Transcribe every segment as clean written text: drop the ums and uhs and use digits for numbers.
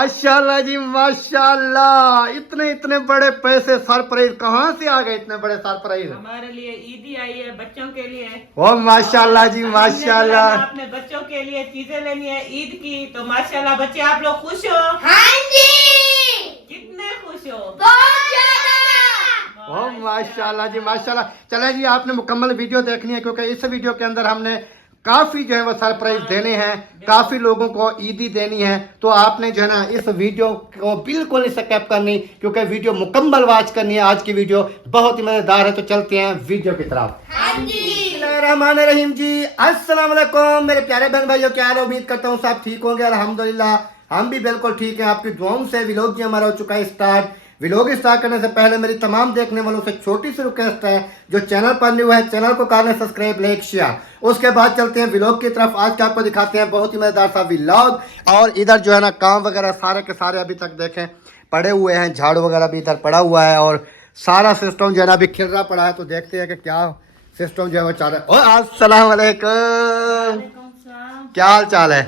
माशाल्लाह जी माशाल्लाह, इतने इतने बड़े पैसे सरप्राइज कहाँ से आ गए? इतने बड़े सरप्राइज हमारे लिए ईदी आई है, बच्चों के लिए। ओ माशाल्लाह जी माशाल्लाह। अपने बच्चों के लिए चीजें लेनी है ईद की, तो माशाल्लाह बच्चे आप लोग खुश हो? हाँ जी, कितने खुश हो? बहुत ज्यादा। ओ माशाल्लाह जी माशाल्लाह। चले जी, आपने मुकम्मल वीडियो देखनी है क्योंकि इस वीडियो के अंदर हमने काफ़ी जो है वो सरप्राइज देने हैं, काफ़ी लोगों को ईदी देनी है। तो आपने जो है ना इस वीडियो को बिल्कुल स्किप करनी, क्योंकि वीडियो मुकम्मल वॉच करनी है। आज की वीडियो बहुत ही मज़ेदार है। तो चलते हैं वीडियो की तरफ। हाँ जी, रहमानिर्रहीम जी, अस्सलाम वालेकुम मेरे प्यारे बहन भाइयों, क्या हाल है? उम्मीद करता हूँ सब ठीक होंगे। अल्हम्दुलिल्लाह हम भी बिल्कुल ठीक हैं, आपकी दुआओं से। व्लॉग जी हमारा हो चुका है स्टार्ट। व्लॉग स्टार्ट करने से पहले मेरी तमाम देखने वालों से छोटी सी रिक्वेस्ट है, जो चैनल पर न्यू है चैनल को करना सब्सक्राइब, लाइक, शेयर। उसके बाद चलते हैं व्लॉग की तरफ। आज के आपको दिखाते हैं बहुत ही मजेदार सा व्लॉग। और इधर जो है ना काम वगैरह सारे के सारे अभी तक देखें पड़े हुए हैं, झाड़ू वगैरह भी इधर पड़ा हुआ है और सारा सिस्टम जो है ना अभी खिल पड़ा है। तो देखते हैं कि क्या सिस्टम जो है वो चल रहा है। अस्सलाम वालेकुम, क्या हाल चाल है?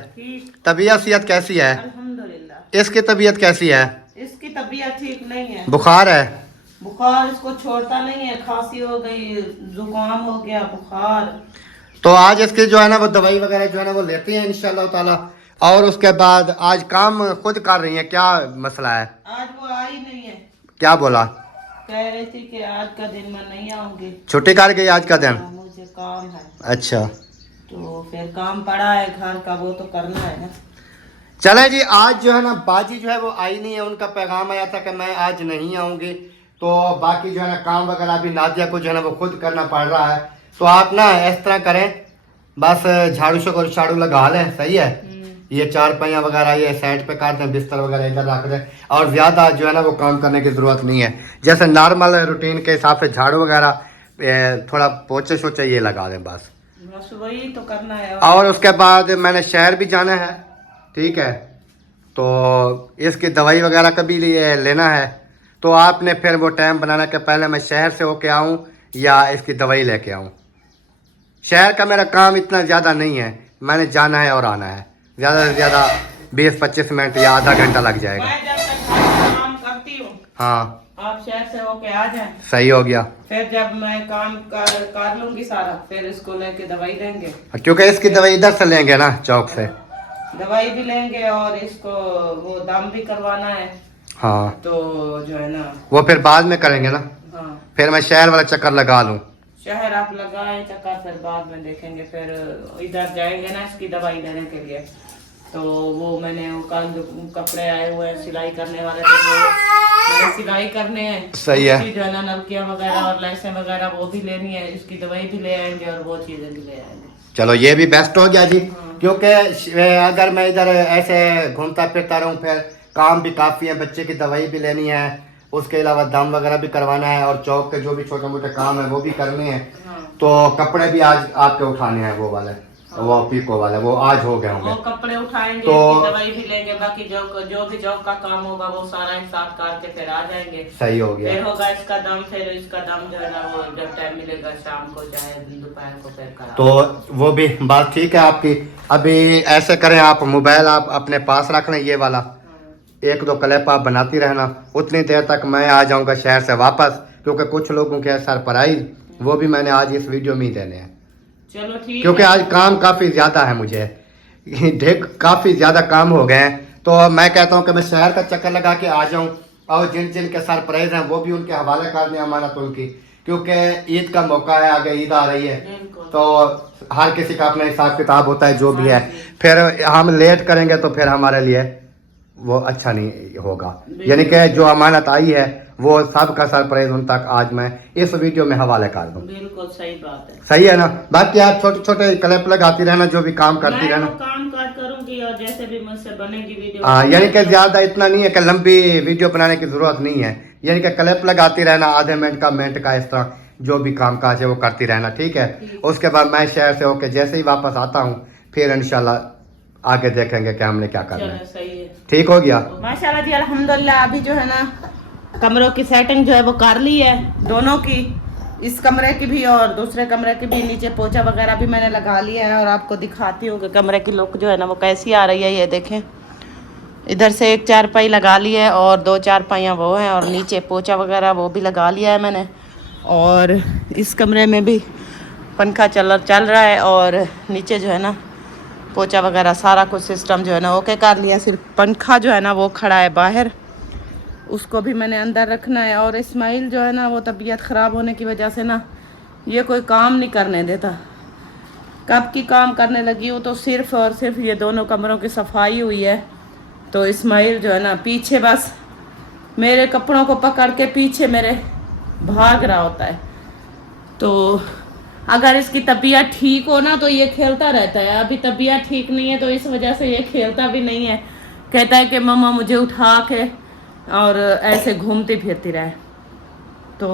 तबीयत सेहत कैसी है? अल्हम्दुलिल्लाह। इसकी तबीयत कैसी है? इसकी तबीयत ठीक नहीं है, बुखार है? बुखार इसको छोड़ता नहीं है, खांसी हो गई, जुकाम हो गया, बुखार। तो आज इसकी जो है ना वो दवाई वगैरह जो है ना वो लेते हैं इंशाल्लाह ताला। और उसके बाद आज काम खुद कर रही है, क्या मसला है? आज वो आई नहीं है, क्या बोला? कह रही थी कि आज का दिन मैं नहीं आऊंगी, छुट्टी कर गई आज का दिन? मुझे काम है। अच्छा, तो फिर काम पड़ा है घर का, वो तो करना है ना। चले जी। आज जो है ना बाजी जो है वो आई नहीं है, उनका पैगाम आया था कि मैं आज नहीं आऊँगी। तो बाकी जो है ना काम वगैरह अभी नादिया को जो है ना वो खुद करना पड़ रहा है। तो आप ना इस तरह करें, बस झाड़ू लगा लें, सही है? ये चारपाइयाँ वगैरह ये साइड पे काट दें, बिस्तर वगैरह इधर रख दें और ज़्यादा जो है ना वो काम करने की ज़रूरत नहीं है। जैसे नॉर्मल रूटीन के हिसाब से झाड़ू वगैरह थोड़ा पोछे शोचे ये लगा दें बस वही तो करना है। और उसके बाद मैंने शहर भी जाना है, ठीक है? तो इसकी दवाई वगैरह का भी लिए लेना है। तो आपने फिर वो टाइम बनाना कि पहले मैं शहर से होके आऊँ या इसकी दवाई लेके आऊँ। शहर का मेरा काम इतना ज़्यादा नहीं है, मैंने जाना है और आना है। ज़्यादा से ज़्यादा 20-25 मिनट या आधा घंटा लग जाएगा। मैं जब तक काम करती हूँ, हाँ आप शहर से होके आ जाएं। सही हो गया। फिर जब मैं काम कर लूंगी सारा, फिर इसको लेके दवाई लेंगे, क्योंकि इसकी दवाई इधर से लेंगे ना, चौक से दवाई भी लेंगे और इसको वो दम भी करवाना है। हाँ तो जो है ना वो फिर बाद में करेंगे ना। हाँ, फिर मैं शहर वाला चक्कर लगा लूँ। शहर आप लगाए चक्कर, फिर बाद में देखेंगे। फिर इधर जाएंगे ना इसकी दवाई लेने के लिए। तो वो मैंने वो कल जो कपड़े आए हुए हैं सिलाई करने वाले थे, वो मैंने सिलाई करने हैं। सही है। उसकी जो है ना नलकियाँ वगैरह और लैसें वगैरह वो भी लेनी है, इसकी दवाई भी ले आएंगे और वो चीजें भी ले आएंगे। चलो ये भी बेस्ट हो गया जी, क्योंकि अगर मैं इधर ऐसे घूमता फिरता रहूँ फिर काम भी काफ़ी है, बच्चे की दवाई भी लेनी है, उसके अलावा दम वगैरह भी करवाना है और चौक के जो भी छोटे मोटे काम है वो भी करने हैं। तो कपड़े भी आज आपके उठाने हैं, वो वाले वो पीको वाले वो आज हो गए होंगे। वो कपड़े उठाएंगे, तो इसकी दवाई भी लेंगे, बाकी जो भी जॉब का काम होगा वो सारा एक साथ करके फिर आ जाएंगे। सही हो गया। फिर होगा इसका दम, फिर इसका दम जो है ना वो जब टाइम मिलेगा शाम को चाहे दोपहर को फिर करा। तो वो भी बात ठीक है आपकी। अभी ऐसे करें, आप मोबाइल आप अपने पास रख लें, ये वाला 1-2 क्लिप आप बनाती रहना। उतनी देर तक मैं आ जाऊंगा शहर से वापस, क्योंकि कुछ लोगों के सरप्राइज वो भी मैंने आज इस वीडियो में ही देने हैं। चलो ठीक, क्योंकि आज काम काफ़ी ज़्यादा है मुझे, काफ़ी ज़्यादा काम हो गए हैं। तो मैं कहता हूँ कि मैं शहर का चक्कर लगा के आ जाऊँ और जिन जिन के सरप्राइज हैं वो भी उनके हवाले कर दें अमानत उनकी, क्योंकि ईद का मौका है, आगे ईद आ रही है। तो हर किसी का अपना हिसाब किताब होता है जो भी है। फिर हम लेट करेंगे तो फिर हमारे लिए वो अच्छा नहीं होगा। यानी कि जो अमानत आई है वो सब का सरप्राइज उन तक आज मैं इस वीडियो में हवाले कर दूं। बिल्कुल सही बात है, सही है ना? बाकी आप छोटे छोटे क्लिप लगाती रहना, जो भी काम करती रहना। मैं काम काज करूंगी और जैसे भी मुझसे बनेगी वीडियो। हाँ, यानी कि ज्यादा इतना नहीं है कि लंबी वीडियो बनाने की जरूरत नहीं है, यानी कि क्लिप लगाती रहना, आधे मिनट का इस तरह जो भी काम काज है वो करती रहना, ठीक है? उसके बाद मैं शहर से होके जैसे ही वापस आता हूँ फिर इंशाल्लाह आगे देखेंगे कि हमने क्या करना है। सही है, ठीक हो गया? माशाल्लाह जी अल्हम्दुलिल्लाह। अभी जो है ना कमरों की सेटिंग जो है वो कर ली है, दोनों की, इस कमरे की भी और दूसरे कमरे की भी। नीचे पोछा वगैरह भी मैंने लगा लिया है और आपको दिखाती हूँ कि कमरे की लुक जो है ना वो कैसी आ रही है। ये देखें, इधर से एक चारपाई लगा ली है और 2 चारपाइयाँ वो हैं, और नीचे पोछा वगैरह वो भी लगा लिया है मैंने। और इस कमरे में भी पंखा चल रहा है, और नीचे जो है ना पोछा वगैरह सारा कुछ सिस्टम जो है ना ओके कर लिया। सिर्फ पंखा जो है ना वो खड़ा है बाहर, उसको भी मैंने अंदर रखना है। और इस्माइल जो है ना वो तबीयत ख़राब होने की वजह से ना ये कोई काम नहीं करने देता। कब की काम करने लगी हूँ तो सिर्फ़ और सिर्फ ये दोनों कमरों की सफाई हुई है तो इस्माइल जो है ना पीछे बस मेरे कपड़ों को पकड़ के पीछे मेरे भाग रहा होता है। तो अगर इसकी तबीयत ठीक हो ना तो ये खेलता रहता है। अभी तबीयत ठीक नहीं है तो इस वजह से ये खेलता भी नहीं है। कहता है कि मम्मा मुझे उठा के और ऐसे घूमती फिरती रहे। तो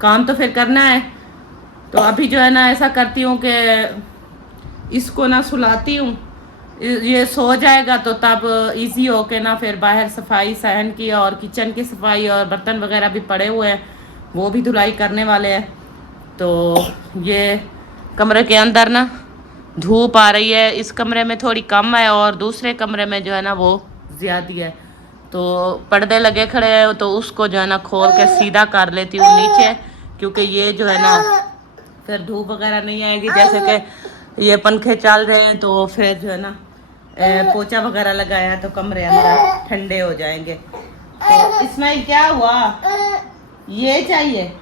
काम तो फिर करना है। तो अभी जो है ना ऐसा करती हूँ कि इसको ना सुलाती हूँ, ये सो जाएगा तो तब इजी हो के ना फिर बाहर सफाई सहन की और किचन की सफाई और बर्तन वगैरह भी पड़े हुए हैं वो भी धुलाई करने वाले हैं। तो ये कमरे के अंदर ना धूप आ रही है, इस कमरे में थोड़ी कम है और दूसरे कमरे में जो है ना वो ज़्यादा है। तो पर्दे लगे खड़े हैं तो उसको जो है ना खोल के सीधा कर लेती हूँ नीचे, क्योंकि ये जो है ना फिर धूप वगैरह नहीं आएगी। जैसे कि ये पंखे चल रहे हैं तो फिर जो है ना पोछा वगैरह लगाया है तो कमरे अंदर ठंडे हो जाएंगे। तो इसमें क्या हुआ, ये चाहिए।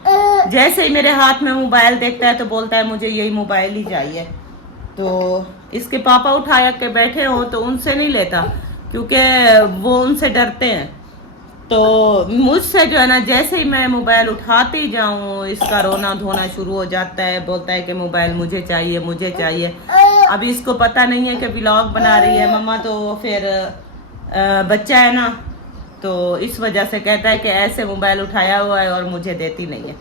जैसे ही मेरे हाथ में मोबाइल देखता है तो बोलता है मुझे यही मोबाइल ही चाहिए। तो इसके पापा उठाया के बैठे हो तो उनसे नहीं लेता, क्योंकि वो उनसे डरते हैं। तो मुझसे जो है ना जैसे ही मैं मोबाइल उठाती जाऊँ इसका रोना धोना शुरू हो जाता है, बोलता है कि मोबाइल मुझे चाहिए मुझे चाहिए। अभी इसको पता नहीं है कि व्लॉग बना रही है मम्मा, तो फिर बच्चा है ना तो इस वजह से कहता है कि ऐसे मोबाइल उठाया हुआ है और मुझे देती नहीं है।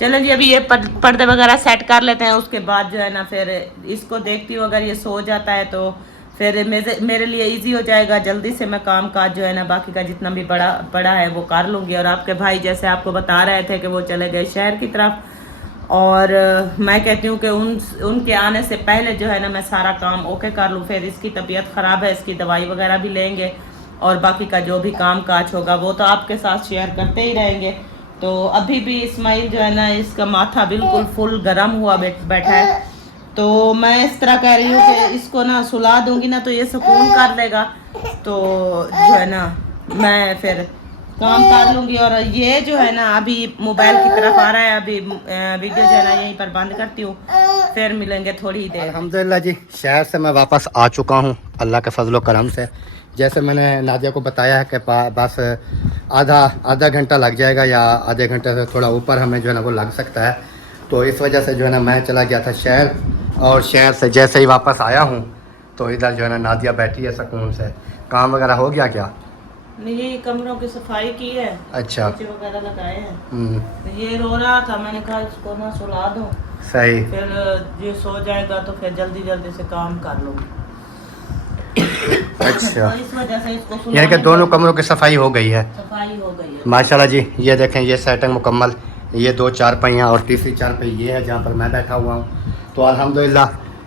चलो जी अभी ये पर्दे वगैरह सेट कर लेते हैं, उसके बाद जो है ना फिर इसको देखती हूँ। अगर ये सो जाता है तो फिर मेरे लिए इजी हो जाएगा, जल्दी से मैं काम काज जो है ना बाकी का जितना भी बड़ा है वो कर लूँगी। और आपके भाई जैसे आपको बता रहे थे कि वो चले गए शहर की तरफ, और मैं कहती हूँ कि उनके आने से पहले जो है ना मैं सारा काम ओके कर लूँ। फिर इसकी तबीयत ख़राब है, इसकी दवाई वगैरह भी लेंगे और बाकी का जो भी काम काज होगा वो तो आपके साथ शेयर करते ही रहेंगे। तो अभी भी इस्माइल जो है ना इसका माथा बिल्कुल फुल गर्म हुआ बैठा है। तो मैं इस तरह कह रही हूँ कि इसको ना सुला दूंगी ना तो ये सुकून कर लेगा, तो जो है ना मैं फिर काम कर लूँगी। और ये जो है ना अभी मोबाइल की तरफ आ रहा है, अभी वीडियो जो है ना यहीं पर बंद करती हूँ, फिर मिलेंगे थोड़ी देर। अल्हम्दुलिल्लाह जी शहर से मैं वापस आ चुका हूँ अल्लाह के फजल करम से। जैसे मैंने नादिया को बताया है कि बस आधा घंटा लग जाएगा या आधे घंटे से थोड़ा ऊपर हमें जो है ना वो लग सकता है। तो इस वजह से जो है ना मैं चला गया था शहर, और शहर से जैसे ही वापस आया हूँ तो इधर जो है ना नादिया बैठी है सुकून से। काम वगैरह हो गया क्या? नहीं, कमरों की सफाई की है, अच्छा पोछे वगैरह लगाए हैं। तो ये रो रहा था, मैंने कहा इसको ना सुला दूं, सही। फिर ये सो जाएगा तो फिर जल्दी जल्दी से काम कर लूँगी। अच्छा, तो इस वजह से इसको यानी कि दोनों कमरों की सफाई हो गई है। सफाई हो गई है माशाल्लाह जी। ये देखें ये सेटिंग मुकम्मल, ये 2 चारपाइयाँ और तीसरी चारपाई ये है जहाँ पर मैं बैठा हुआ हूँ। तो अल्हम्दुलिल्लाह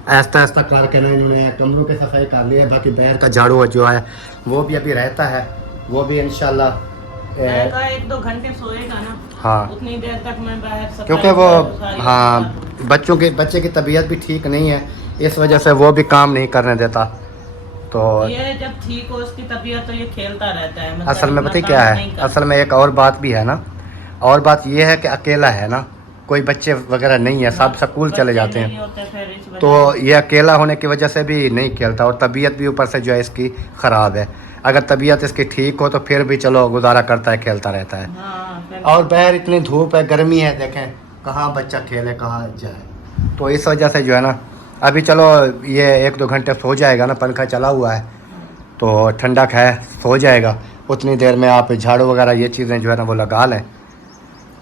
आहिस्ता आहिस्ता करके ना इन्होंने कमरों की सफाई कर ली है। बाकी बाहर का झाड़ू जो है वो भी अभी रहता है, वो भी इंशाल्लाह 1-2 घंटे सोएगा ना, हाँ उतनी देर तक मैं बाहर सफाई क्योंकि वो सारी हाँ बच्चे की तबीयत भी ठीक नहीं है, इस वजह से वो भी काम नहीं करने देता। तो ये जब ठीक हो उसकी तबीयत तो ये खेलता रहता है। मतलब असल में इतना पता है काम क्या नहीं है, करता। असल में एक और बात भी है ना, और बात ये है कि अकेला है ना, कोई बच्चे वगैरह नहीं है, सब स्कूल चले जाते नहीं हैं। होते फिर इस वजह तो ये अकेला होने की वजह से भी नहीं खेलता, और तबीयत भी ऊपर से जो है इसकी ख़राब है। अगर तबीयत इसकी ठीक हो तो फिर भी चलो गुजारा करता है, खेलता रहता है। हाँ, फिर और बाहर इतनी धूप है, गर्मी है, देखें कहाँ बच्चा खेले कहाँ जाए। तो इस वजह से जो है ना अभी चलो ये 1-2 घंटे सो जाएगा ना, पंखा चला हुआ है तो ठंडक है, सो जाएगा। उतनी देर में आप झाड़ू वगैरह ये चीज़ें जो है ना वो लगा लें,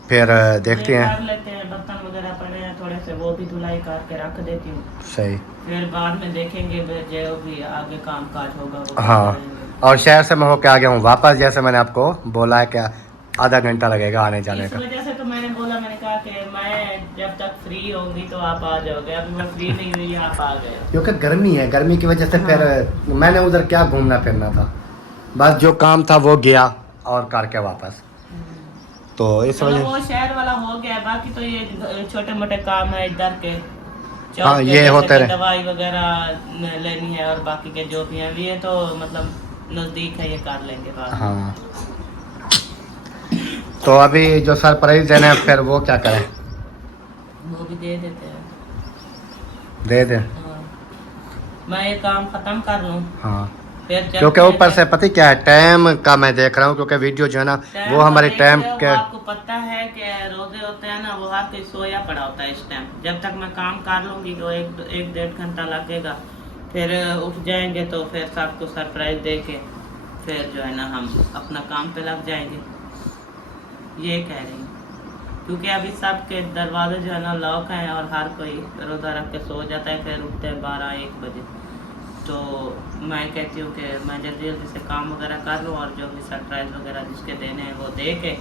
फिर देखते ये हैं। कर लेते हैं, बर्तन वगैरह पड़े हैं थोड़े से, वो भी धुलाई करके रख देती हूँ। सही। फिर बाद में देखेंगे जो भी आगे काम काज होगा वो हाँ, करेंगे। और शहर से मैं होके आ गया हूँ वापस, जैसे मैंने आपको बोला है कि आधा घंटा लगेगा आने जाने इस का। वजह से तो मैंने बोला, मैंने कहा कि मैं जब तक फ्री होंगी तो आप आ जाओगे। अभी मैं फ्री नहीं हुई, आप आ गए। क्योंकि गर्मी है, गर्मी की वजह से फिर मैंने उधर क्या घूमना फिरना था। बस जो काम था वो गया और करके वापस, तो इस चलो वजह वो शहर वाला हो गया, बाकी तो ये छोटे मोटे काम है इधर के चौक हाँ, के, ये जैसे होते कि रहे। दवाई वगैरह लेनी है और बाकी के जो भी है ये तो मतलब नजदीक है, ये कर लेंगे बाद में। हाँ। तो अभी जो सरप्राइज देना है फिर वो क्या करें? वो भी दे देते हैं। दे दें। हाँ। मैं ये काम खत्म कर लूँ हाँ, फिर चलते क्योंकि हैं। ऊपर से पता है क्या है, टाइम का मैं देख रहा हूँ, क्योंकि वीडियो जो है ना वो हमारे देख टाइम रहे हो, के। आपको पता है कि रोजे होते हैं ना, वो हर कोई सोया पड़ा होता है इस टाइम। जब तक मैं काम कर लूंगी तो एक डेढ़ घंटा लगेगा, फिर उठ जाएंगे तो फिर सबको सरप्राइज दे के फिर जो है ना हम अपना काम पे लग जाएंगे, ये कह रही हूँ। क्योंकि अभी सबके दरवाजे जो है ना लॉक हैं और हर कोई रोजा रख के सो जाता है, फिर उठते हैं 12-1 बजे। तो मैं कहती हूँ कि मैं जल्दी जल्दी से काम वगैरह कर लूँ और जो भी सरप्राइज वगैरह जिसके देने हैं वो दे के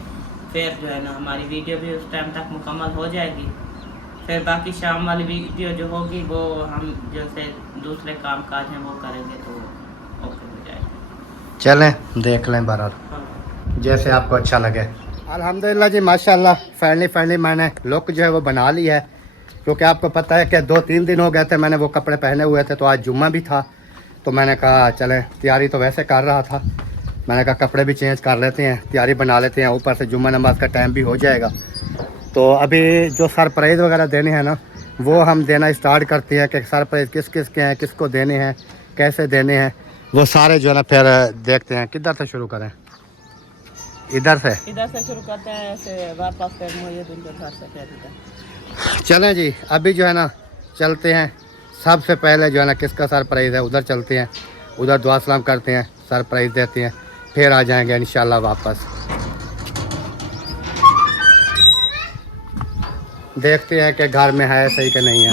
फिर जो है ना हमारी वीडियो भी उस टाइम तक मुकम्मल हो जाएगी। फिर बाकी शाम वाली वीडियो जो होगी वो हम जैसे दूसरे काम काज हैं वो करेंगे, तो ओके हो जाएगा। चलें देख लें बराबर, हाँ। जैसे आपको अच्छा लगे। अल्हम्दुलिल्लाह जी, माशाल्लाह फाइनली मैंने लुक जो है वो बना ली है, क्योंकि आपको पता है कि 2-3 दिन हो गए थे मैंने वो कपड़े पहने हुए थे, तो आज जुम्मा भी था, तो मैंने कहा चलें, तैयारी तो वैसे कर रहा था, मैंने कहा कपड़े भी चेंज कर लेते हैं, तैयारी बना लेते हैं, ऊपर से जुम्मा नमाज का टाइम भी हो जाएगा। तो अभी जो सरप्राइज़ वगैरह देने हैं ना वो हम देना स्टार्ट करते हैं कि सरप्राइज़ किस किस के हैं, किसको देने हैं, कैसे देने हैं, वो सारे जो है ना फिर देखते हैं। किधर से शुरू करें? इधर से शुरू करते हैं, ऐसे वापस फिर मुझे घर से फिर चलें जी, अभी जो है ना चलते हैं। सबसे पहले जो है ना किसका सरप्राइज़ है उधर चलते हैं, उधर दुआ सलाम करते हैं, सरप्राइज़ देते हैं, फिर आ जाएंगे इंशाल्लाह वापस। देखते हैं कि घर में है सही कि नहीं है।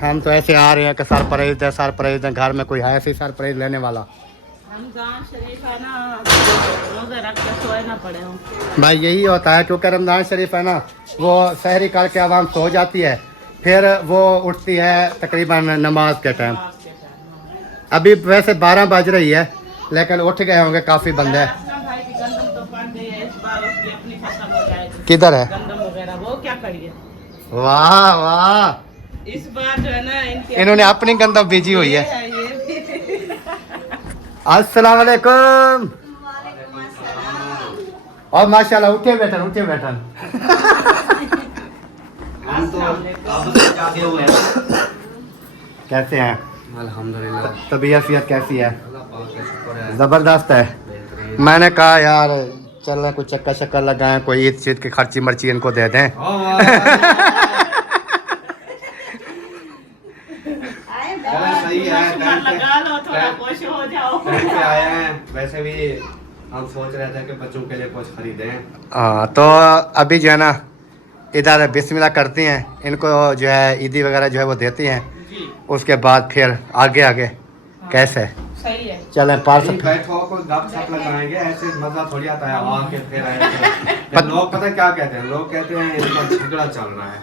हम तो ऐसे आ रहे हैं कि सरप्राइज़ दें, घर में कोई है ऐसे सरप्राइज़ लेने वाला? रमजान शरीफ है ना, रोज़े रख के सोए ना पड़े हों। भाई यही होता है, क्योंकि रमज़ान शरीफ है ना, वो सहरी करके आवाम सो जाती है, फिर वो उठती है तकरीबन नमाज के टाइम। अभी वैसे 12 बज रही है, लेकिन उठ गए होंगे काफ़ी बंदे। किधर है? गंदम वगैरह वो क्या करिए, वाह वाह, इस बार जो है ना इन्होंने अपनी गंदम बीजी हुई है। अस्सलाम वालेकुम। और माशाल्लाह उठे बैठन हम तो आपस में जागे हुए हैं। कैसे हैं? अल्हम्दुलिल्लाह, तबीयत कैसी है? अल्लाह पाक का शुक्र है। ज़बरदस्त है। बेहतरीन। मैंने कहा यार चल रहे कुछ चक्कर शक्कर लगाएं, कोई ईद शीद की खर्ची मर्ची इनको दे दें। चलो सही है, टाइम पे लगा लो, थोड़ा खुश हो जाओ। टाइम पे आए हैं। वैसे भी हम सोच रहे थे कि बच्चों के लिए कुछ खरीदें। हाँ, तो अभी जो है ना इधर बिस्मिल्लाह करते हैं, इनको जो है ईदी वगैरह जो है वो देते हैं, जी उसके बाद फिर आगे कैसे सही है। चलें पार्सल। बैठो कोई गपशप लगाएंगे, ऐसे मजा थोड़ी आता है आके फिर आए। लोग पता है क्या कहते हैं, लोग कहते हैं इनका झगड़ा चल रहा है।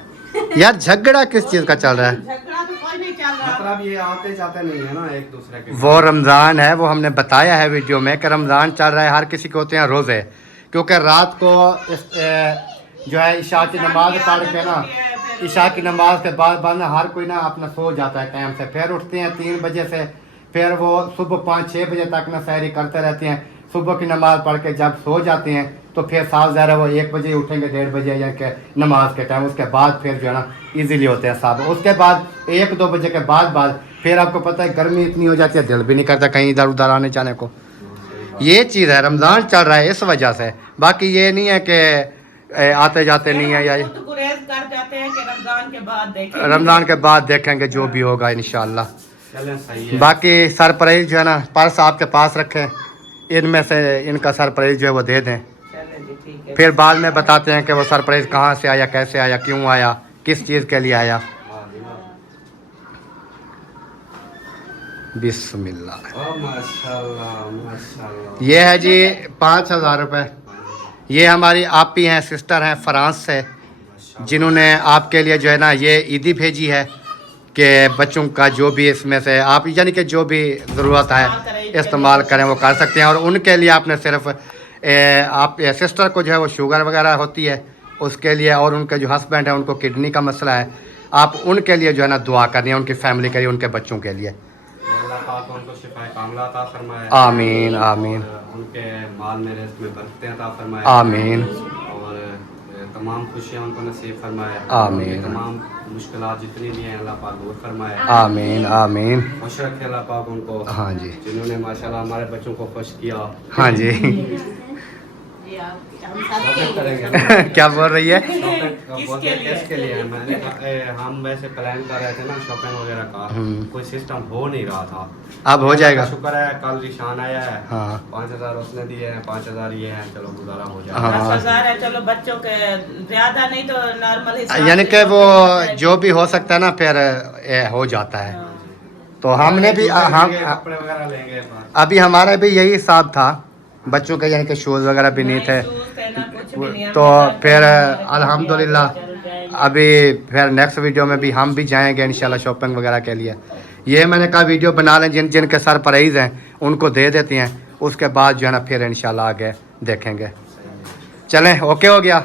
यार झगड़ा किस चीज़ का चल रहा है? झगड़ा तो कोई नहीं चल रहा। मतलब ये आते जाते नहीं है ना एक दूसरे के। वो रमज़ान है, वो हमने बताया है वीडियो में कि रमज़ान चल रहा है, हर किसी को होते हैं रोज़े, क्योंकि रात को जो है इशा की नमाज पढ़ के ना, इशा की नमाज के बाद ना हर कोई ना अपना सो जाता है टाइम से, फिर उठते हैं 3 बजे से, फिर वो सुबह 5-6 बजे तक ना सहरी करते रहते हैं। सुबह की नमाज पढ़ के जब सो जाते हैं तो फिर साफ ज़रा वो 1 बजे उठेंगे, 1:30 बजे या के नमाज के टाइम, उसके बाद फिर जो है ना इजीली होते हैं साहब। उसके बाद 1-2 बजे के बाद फिर आपको पता है गर्मी इतनी हो जाती है, दिल भी नहीं करता कहीं इधर उधर आने जाने को। ये चीज़ है, रमज़ान चल रहा है इस वजह से, बाकी ये नहीं है कि आते जाते नहीं है, या तो गुरेज कर जाते हैं कि रमजान के बाद देखेंगे। रमज़ान के बाद देखेंगे जो भी होगा इंशाल्लाह। चलें सही है। बाकी सरप्राइज जो है ना पर्स आपके पास रखें, इनमें से इनका सरप्राइज जो है वो दे दें, चलें जी, ठीक है। फिर बाद में बताते हैं कि वो सरप्राइज कहाँ से आया, कैसे आया, क्यों आया, किस चीज़ के लिए आया। बिस्मिल्लाह। माशाल्लाह माशाल्लाह। ये है जी 5,000 रुपये। ये हमारी आपी हैं, सिस्टर हैं फ्रांस से, जिन्होंने आपके लिए जो है ना ये ईदी भेजी है। कि बच्चों का जो भी इसमें से आप यानी कि जो भी ज़रूरत है इस्तेमाल करें वो कर सकते हैं। और उनके लिए आपने सिर्फ आप सिस्टर को जो है वो शुगर वगैरह होती है उसके लिए, और उनके जो हस्बैंड है उनको किडनी का मसला है, आप उनके लिए जो है ना दुआ करनी है, उनकी फैमिली के लिए, उनके बच्चों के लिए। अल्लाह पाक उनको शिफाए कामिला अता फरमाए। आमीन आमीन। और उनके माल में रिज़्क़ में बरकतें अता फरमाए। आमीन। और तमाम खुशियाँ उनको नसीब फरमाए। आमीन। तमाम मुश्किलात जितनी भी हैं अल्लाह पाक दूर फरमाए। आमीन आमीन। खुश रखे अल्लाह पाक उनको। हाँ जी। जिन्होंने माशाल्लाह हमारे बच्चों को खुश किया। हाँ जी। शॉपिंग करेंगे। क्या बोल रही है? किसके लिए? मैंने हम वैसे प्लान कर रहे थे ना शॉपिंग वगैरह का, कोई सिस्टम हो नहीं रहा था। अब हो जाएगा। शुक्र है कल रिशान आया है। हाँ। 5,000 उसने दिए हैं, 5,000 ये हैं, चलो गुजारा हो जाए। हाँ। 10,000 है, चलो बच्चों के ज्यादा नहीं तो नॉर्मल हिसाब यानी से कि वो shopping जो भी हो सकता है ना फिर हो जाता है। तो हमने भी हम कपड़े वगैरह लेंगे। अभी हमारा भी यही हिसाब था, बच्चों के यानी कि शूज़ वगैरह भी नहीं थे, तो फिर अल्हम्दुलिल्लाह अभी फिर नेक्स्ट वीडियो में भी हम भी जाएंगे इंशाल्लाह शॉपिंग वगैरह के लिए। ये मैंने कहा वीडियो बना लें, जिनके सरप्राइज़ हैं उनको दे देते हैं, उसके बाद जो है ना फिर इंशाल्लाह आगे देखेंगे। चलें, ओके हो गया।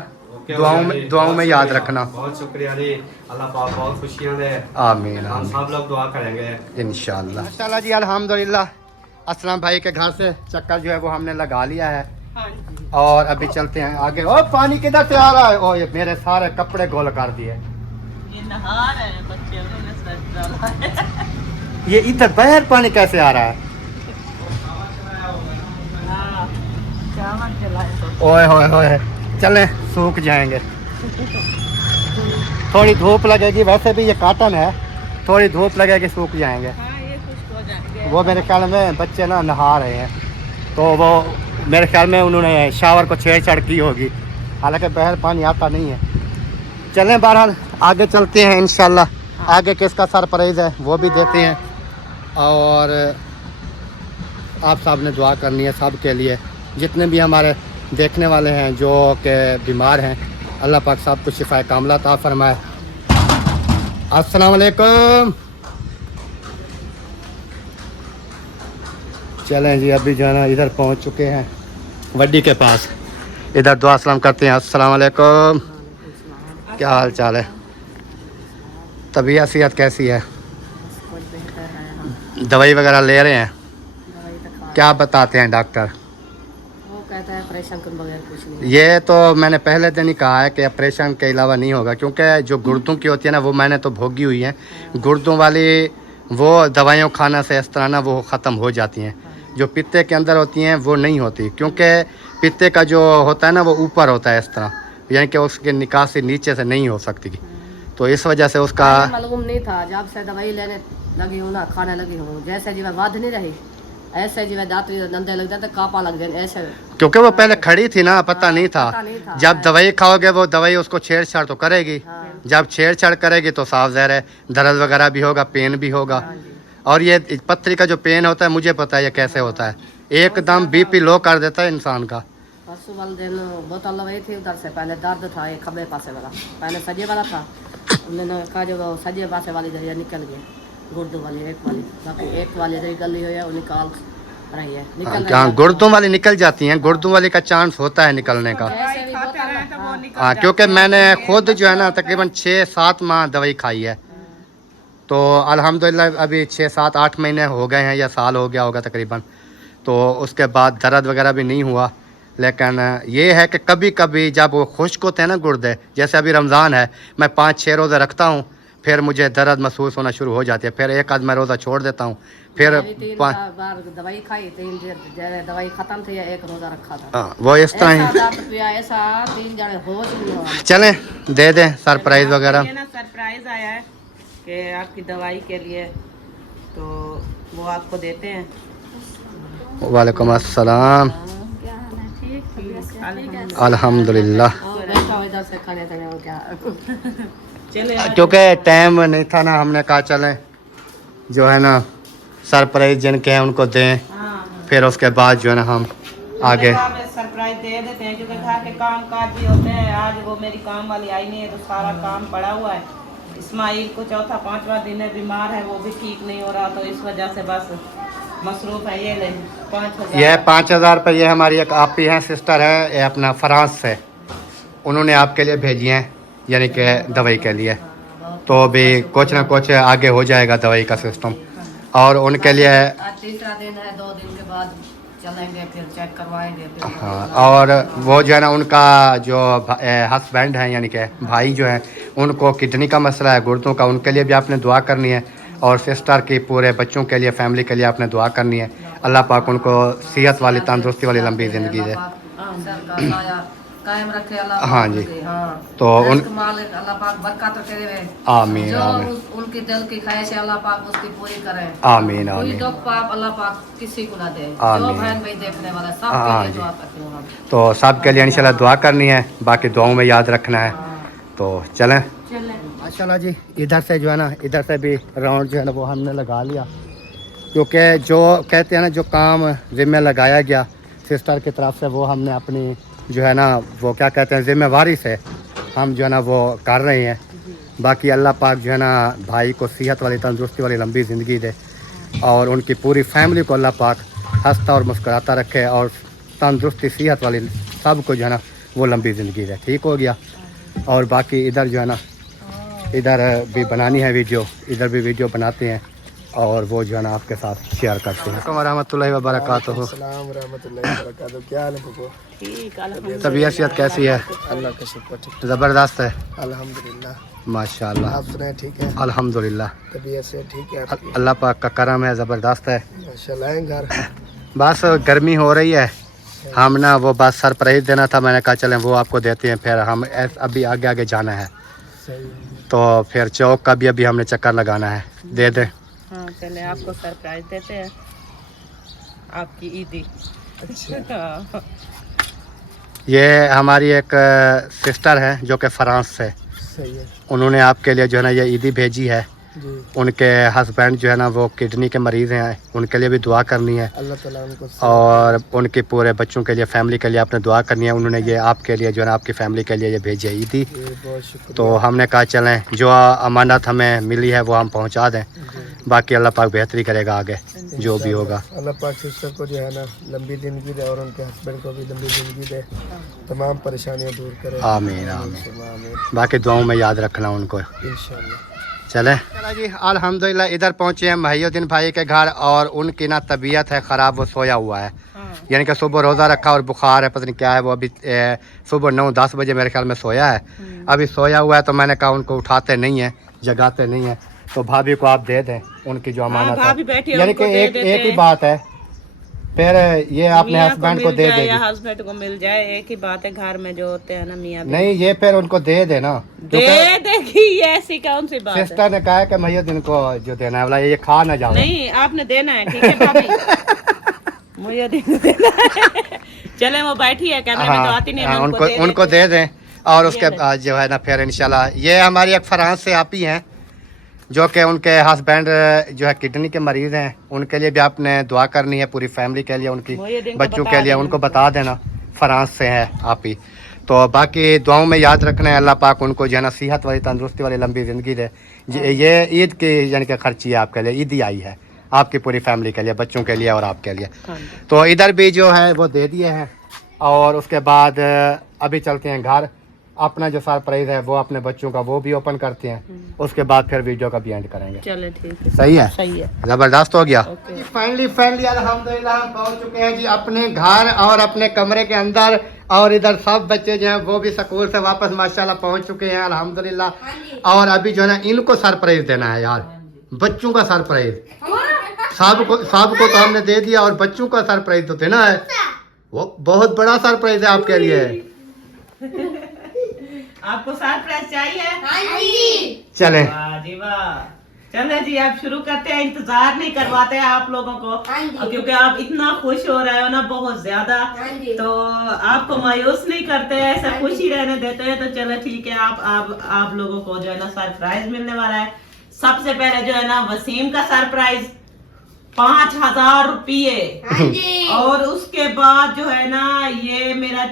दुआओं में याद रखना। बहुत शुक्रिया जी, अल्लाह पाक बहुत खुशियाँ दे। आमीन हम आमीन सब लोग दुआ करेंगे इंशाल्लाह। माशाल्लाह जी, अल्हम्दुलिल्लाह असलम भाई के घर से चक्कर जो है वो हमने लगा लिया है। हाँ जी। और अभी चलते हैं आगे। ओ पानी किधर से आ रहा है? ओ ये मेरे सारे कपड़े गोल कर दिए। ये नहा रहे हैं बच्चे, उन्होंने सच डाला है। ये इधर बाहर पानी कैसे आ रहा है? हाँ, चावल चलाए तो ओए होए होए, चलें सूख जाएंगे। थोड़ी धूप लगेगी, वैसे भी ये कॉटन है, थोड़ी धूप लगेगी सूख जाएंगे। हाँ, ये खुश्क हो जाएंगे। वो मेरे ख्याल में बच्चे ना नहा रहे हैं, तो वो मेरे ख्याल में उन्होंने शावर को छेड़छाड़ की होगी, हालांकि बाहर पानी आता नहीं है। चलें बहरहाल आगे चलते हैं इंशाल्लाह। आगे किसका सरप्राइज़ है वो भी देते हैं, और आप साहब ने दुआ करनी है सब के लिए, जितने भी हमारे देखने वाले हैं जो कि बीमार हैं, अल्लाह पाक साहब को शिफाए कामिला अता फरमाए। अस्सलाम वालेकुम। चलें जी, अभी जो है ना इधर पहुंच चुके हैं वड्डी के पास, इधर दुआ सलाम करते हैं। अस्सलाम वालेकुम, क्या हाल चाल है? तबीयत सेहत कैसी है? दवाई वगैरह ले रहे हैं? क्या बताते हैं डॉक्टर? वो कहता है ऑपरेशन के बगैर कुछ नहीं। ये तो मैंने पहले दिन ही कहा है कि ऑपरेशन के अलावा नहीं होगा, क्योंकि जो गुर्दों की होती है ना वो मैंने तो भोगी हुई है। गुर्दों वाली वो दवाइयों खाना से इस तरह ना वो ख़त्म हो जाती हैं। जो पित्ते के अंदर होती हैं वो नहीं होती, क्योंकि पित्ते का जो होता है ना वो ऊपर होता है इस तरह, यानी कि उसके निकासी नीचे से नहीं हो सकती, तो इस वजह से उसका मालूम नहीं था। जब से दवाई लेने लगी हूँ ना, खाने लगी हूँ, जैसे जी मैं बाध नहीं रही ऐसे जी मैं दांत नंदे लग जाते, कापा लग जाए ऐसे, क्योंकि वो पहले खड़ी थी ना, पता नहीं था। पता नहीं था। जब दवाई खाओगे वो दवाई उसको छेड़छाड़ तो करेगी, जब छेड़छाड़ करेगी तो साफ ज़ाहिर है दर्द वगैरह भी होगा, पेन भी होगा। और ये पत्थरी का जो पेन होता है मुझे पता है ये कैसे होता है, एकदम बीपी लो कर देता है इंसान का। परसों वाले दिन बोतल लगाई थी, उधर से पहले दर्द था एक खब्बे पासे वाला, पहले सजे वाला था, उन्होंने कहा जो वो सजे पासे वाली दरिया निकल गई, गुर्दों वाली एक वाली, बाकी एक वाली दरी गली हुई है वो निकाल रही है, निकल रही हाँ, है। गुर्दों वाली निकल जाती हैं, गुर्दों वाली का चांस होता है निकलने का। ऐसे भी बोतल हाँ, क्योंकि मैंने खुद जो है ना तकरीबन 6-7 माह दवाई खाई है, तो अल्हम्दुलिल्लाह अभी 6-7-8 महीने हो गए हैं या साल हो गया होगा तकरीबन, तो उसके बाद दर्द वगैरह भी नहीं हुआ। लेकिन ये है कि कभी कभी जब वो खुश्क होते हैं ना गुर्दे, जैसे अभी रमज़ान है, मैं 5-6 रोज़े रखता हूँ, फिर मुझे दर्द महसूस होना शुरू हो जाती है, फिर एक आध मैं रोज़ा छोड़ देता हूँ, फिर मैंने 3 बार दवाई खाई, 3 दिन दवाई खत्म थी, एक रोजा रखा था। हाँ, वो इस तरह ऐसा ही। दर्द पिया, ऐसा 3 जने होश नहीं हुआ। चलें दे दें सरप्राइज़ वगैरह। ये ना सरप्राइज आया है कि आपकी दवाई के लिए, तो वो आपको देते हैं। वालेकुम अस्सलाम। अल्हम्दुलिल्लाह। बैठा हुआ इधर से खाने थे वो क्या चले क्योंकि टाइम नहीं था ना, हमने कहा चलें जो है ना सरप्राइज जिनके हैं उनको दें, फिर उसके बाद जो है ना हम आगे। सरप्राइज दे देते हैं, क्योंकि घर के काम काज भी होते हैं। आज वो मेरी काम वाली आई नहीं है तो सारा काम पड़ा हुआ है, इस्माइल को चौथा पांचवा दिन है, बीमार है, वो भी ठीक नहीं हो रहा, तो इस वजह से बस मसरूफ है। ये ले 5,000। ये 5,000 रुपये ये हमारी एक आप ही हैं सिस्टर है, ये अपना फ्रांस से, उन्होंने आपके लिए भेजी हैं, यानी कि दवाई के लिए। तो अभी कुछ ना कुछ आगे हो जाएगा दवाई का सिस्टम, और उनके लिए आज तीसरा दिन है, 2 दिन के बाद चलेंगे, फिर चेक करवाएंगे फिर। हाँ, और वो जो है ना उनका जो हस्बैंड है यानी कि भाई जो है, उनको किडनी का मसला है, गुर्दों का, उनके लिए भी आपने दुआ करनी है, और सिस्टर की पूरे बच्चों के लिए, फैमिली के लिए आपने दुआ करनी है। अल्लाह पाक उनको सेहत वाली, तंदुरुस्ती वाली लंबी ज़िंदगी दे। कायम रखे अल्लाह। हाँ जी। हाँ, तो उन मालिक अल्लाह पाक बरकत रखे हुए। आमीन जो आमीन उनकी दिल की ख्वाहिश है अल्लाह पाक उसकी पूरी करे। आमीन कोई आमीन। दुख पाप अल्लाह पाक किसी को ना दे। आमीन। जो बहन भाई देखने वाला सब हाँ के लिए जी। दुआ करती हूँ हम। तो सब के लिए इंशाल्लाह दुआ करनी है, बाकी दुआओं में याद रखना है। तो चलें माशाल्लाह जी। इधर से जो है ना, इधर से भी राउंड जो है ना वो हमने लगा लिया, क्योंकि जो कहते हैं ना, जो काम जिम्मे लगाया गया सिस्टर की तरफ से, वो हमने अपनी जो है ना, वो क्या कहते हैं, जिम्मेवारी से हम जो है ना वो कर रहे हैं। बाकी अल्लाह पाक जो है ना भाई को सेहत वाली, तंदुरुस्ती वाली लंबी ज़िंदगी दे, और उनकी पूरी फैमिली को अल्लाह पाक हंसता और मुस्कुराता रखे, और तंदुरुस्ती सेहत वाली सबको जो है ना वो लंबी ज़िंदगी दे। ठीक हो गया। और बाकी इधर जो है ना, इधर भी बनानी है वीडियो, इधर भी वीडियो बनाते हैं, और वो जो है ना आपके साथ शेयर करते हैं। रहमतुल्लाहि व बरकातुहू। क्या हाल है पप्पू? ठीक, अल्हम्दुलिल्लाह। तबीयत कैसी है? अल्लाह का शुक्र, ठीक, ज़बरदस्त है अल्हम्दुलिल्लाह। माशाल्लाह। आप सुनाए, ठीक है? अल्हम्दुलिल्लाह, तबीयत से ठीक है आपकी? अल्लाह पाक का करम है, ज़बरदस्त है। माशाल्लाह। आए घर? बस गर्मी हो रही है, हम ना वो बस सरप्राइज देना था, मैंने कहा चलें वो आपको देते हैं, फिर हम अभी आगे आगे जाना है, सही है। तो फिर चौक का भी अभी हमने चक्कर लगाना है। दे दें? हाँ, चले आपको सरप्राइज देते हैं, आपकी ईदी। अच्छा, ये हमारी एक सिस्टर है जो कि फ्रांस से, सही है उन्होंने आपके लिए जो है ना ये ईदी भेजी है। जी। उनके हस्बैंड जो है ना वो किडनी के मरीज़ हैं, उनके लिए भी दुआ करनी है, अल्लाह ताला उनको और उनके पूरे बच्चों के लिए, फैमिली के लिए आपने दुआ करनी है। उन्होंने ये आपके लिए जो है ना, आपकी फैमिली के लिए ये भेजी है ईदी। बहुत शुक्रिया। तो हमने कहा चलें जो अमानत हमें मिली है वो हम पहुंचा दें, बाकी अल्लाह पाक बेहतरी करेगा आगे जो भी होगा। अल्लाह पाक सिस्टर को जो है ना लंबी ज़िंदगी दे, और उनके हस्बैंड को भी लंबी ज़िंदगी दे, तमाम परेशानियां दूर करे। आमीन आमीन। आमीन बाकी दुआओं में याद रखना उनको। इंशाल्लाह। चलें जी, अल्हम्दुलिल्लाह इधर पहुँचे हैं महियुद्दीन भाई के घर, और उनकी ना तबीयत है ख़राब, वो सोया हुआ है, यानी कि सुबह रोज़ा रखा और बुखार है, पता नहीं क्या है, वो अभी सुबह 9-10 बजे मेरे ख्याल में सोया है, अभी सोया हुआ है। तो मैंने कहा उनको उठाते नहीं हैं, जगाते नहीं हैं, तो भाभी को आप दे दें उनकी जो अमानत भाभी है, बैठी है, यानी उनको कि दे एक देते एक ही हैं। बात है, फिर ये अपने मियाँ हस्बैंड को मिल दे जाए या देगी। हस्बैंड को मिल जाए, एक ही बात है, घर में जो होते हैं ना मियाँ बीवी। नहीं, ये फिर उनको दे देना, दे देगी, ये ऐसी कौन सी बात है? सिस्टर ने कहा है कि महियुद्दीन को जो देना है, बोला ये खा ना जाओ। नहीं, आपने देना है, ठीक है भाभी, मुझे देना है। चले वो बैठी है, कैमरे में तो आती नहीं है, मैं उनको दे उनको देती दे दें, और उसके बाद जो है ना फिर इंशाल्लाह। ये हमारी एक फ्रांस से आप ही हैं, जो कि उनके हस्बैंड जो है किडनी के मरीज़ हैं, उनके लिए भी आपने दुआ करनी है, पूरी फैमिली के लिए, उनकी मुहिद्दीन को बच्चों बता के लिए, देना। उनको बता देना फ्रांस से है आप ही। तो बाकी दुआओं में याद रखना है, अल्लाह पाक उनको जो है ना सेहत वाली, तंदुरुस्ती वाली लंबी ज़िंदगी दे। ये ईद की यानी कि खर्ची है आपके लिए, ईदी आई है आपकी पूरी फैमिली के लिए, बच्चों के लिए और आपके लिए। हाँ जी। तो इधर भी जो है वो दे दिए हैं, और उसके बाद अभी चलते हैं घर, अपना जो सरप्राइज है वो अपने बच्चों का वो भी ओपन करते हैं, उसके बाद फिर वीडियो का भी एंड करेंगे। चले ठीक है, सही है? सही है। जबरदस्त हो गया। ओके। फाइनली अल्हम्दुलिल्लाह हम पहुंच चुके हैं जी अपने घर और अपने कमरे के अंदर, और इधर सब बच्चे जो हैं वो भी स्कूल से वापस माशाल्लाह पहुंच चुके हैं अल्हम्दुलिल्लाह। और अभी जो है ना इनको सरप्राइज देना है यार, बच्चों का सरप्राइज, सबको तो हमने दे दिया, और बच्चों का सरप्राइज तो देना है, वो बहुत बड़ा सरप्राइज है आपके लिए। आपको सरप्राइज चाहिए? हाँ जी। चले वाह जी वाह। चले जी, आप शुरू करते हैं, इंतजार नहीं करवाते हैं आप लोगों को, हाँ जी। क्योंकि आप इतना खुश हो रहे हो ना, बहुत ज्यादा, हाँ जी। तो आपको मायूस नहीं करते हैं, ऐसा खुश ही रहने देते हैं। तो चलो ठीक है, आप लोगों को जो है ना सरप्राइज मिलने वाला है। सबसे पहले जो है ना वसीम का सरप्राइज 5,000 रुपये, हाँ जी। और उसके बाद जो है ना ये मेरा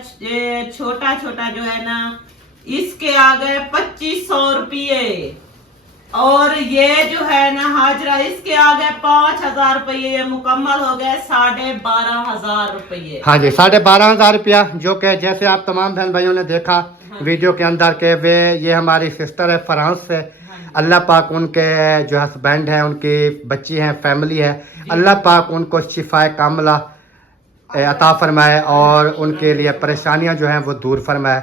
छोटा छोटा जो है ना, इसके आ गए 2,500 रुपये, और ये जो है ना हाजरा इसके आ गए 5,000 रुपये, ये मुकम्मल हो गए 12,500 रुपये। हाँ जी 12,500 रुपया, जो कि जैसे आप तमाम बहन भाइयों ने देखा वीडियो के अंदर के वे ये हमारी सिस्टर है फ्रांस से। अल्लाह पाक उनके जो हस्बैंड हैं, उनकी बच्ची हैं, फैमिली है, अल्लाह पाक उनको शिफाए कामला अता फरमाए और उनके लिए परेशानियां जो हैं वो दूर फरमाए।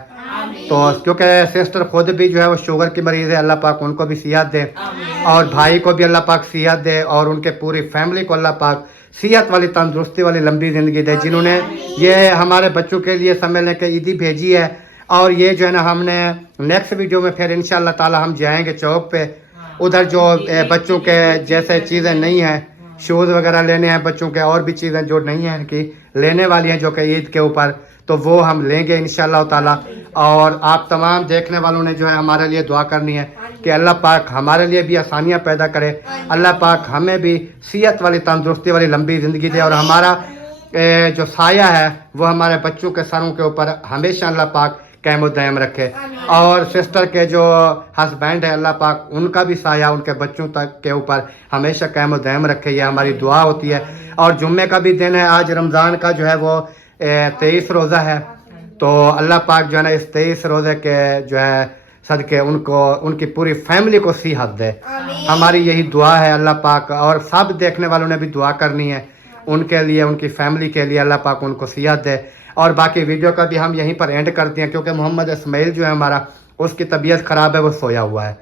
तो क्योंकि सिस्टर खुद भी जो है वो शुगर की मरीज़ है, अल्लाह पाक उनको भी सेहत दे और भाई को भी अल्लाह पाक सेहत दे और उनके पूरी फैमिली को अल्लाह पाक सेहत वाली तंदुरुस्ती वाली लंबी ज़िंदगी दे, जिन्होंने ये हमारे बच्चों के लिए समझ लें कि ईदी भेजी है। और ये जो है ना हमने नेक्स्ट वीडियो में फिर इंशाअल्लाह ताला हम जाएंगे चौक पे, उधर जो बच्चों के जैसे चीज़ें नहीं हैं, शूज़ वगैरह लेने हैं बच्चों के, और भी चीज़ें जो नहीं हैं कि लेने वाली हैं जो कि ईद के ऊपर, तो वो हम लेंगे इंशाअल्लाह ताला। और आप तमाम देखने वालों ने जो है हमारे लिए दुआ करनी है कि अल्लाह पाक हमारे लिए भी आसानियाँ पैदा करे, अल्लाह पाक हमें भी सेहत वाली तंदुरुस्ती वाली लंबी ज़िंदगी दे और हमारा जो साया है वो हमारे बच्चों के सरों के ऊपर हमेशा अल्लाह पाक कायम दायम रखे। और सिस्टर के जो हस्बैंड है अल्लाह पाक उनका भी साया उनके बच्चों तक के ऊपर हमेशा कायम दायम रखे, ये हमारी दुआ होती है। और जुम्मे का भी दिन है, आज रमज़ान का जो है वो 23 रोज़ा है, तो अल्लाह पाक जो है ना इस 23 रोज़े के जो है सदके उनको उनकी पूरी फैमिली को सेहत दे, हमारी यही दुआ है अल्लाह पाक। और सब देखने वालों ने भी दुआ करनी है उनके लिए, उनकी फैमिली के लिए, अल्लाह पाक उनको सेहत दे। और बाकी वीडियो का भी हम यहीं पर एंड करते हैं क्योंकि मोहम्मद इस्माइल जो है हमारा, उसकी तबीयत ख़राब है, वो सोया हुआ है।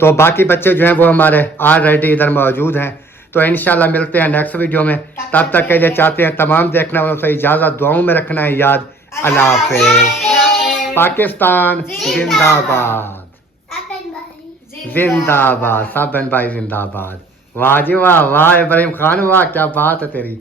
तो बाकी बच्चे जो हैं वो हमारे ऑलरेडी इधर मौजूद हैं। तो इंशाल्लाह मिलते हैं नेक्स्ट वीडियो में, तब तक के लिए चाहते हैं तमाम देखने वालों से इजाज़त, दुआओं में रखना है याद। अल्लाह हाफ़िज़। पाकिस्तान जिंदाबाद, जिंदाबाद, सब बहन भाई जिंदाबाद। वाह जी वाह, वाह इब्राहिम खान, वाह क्या बात है तेरी।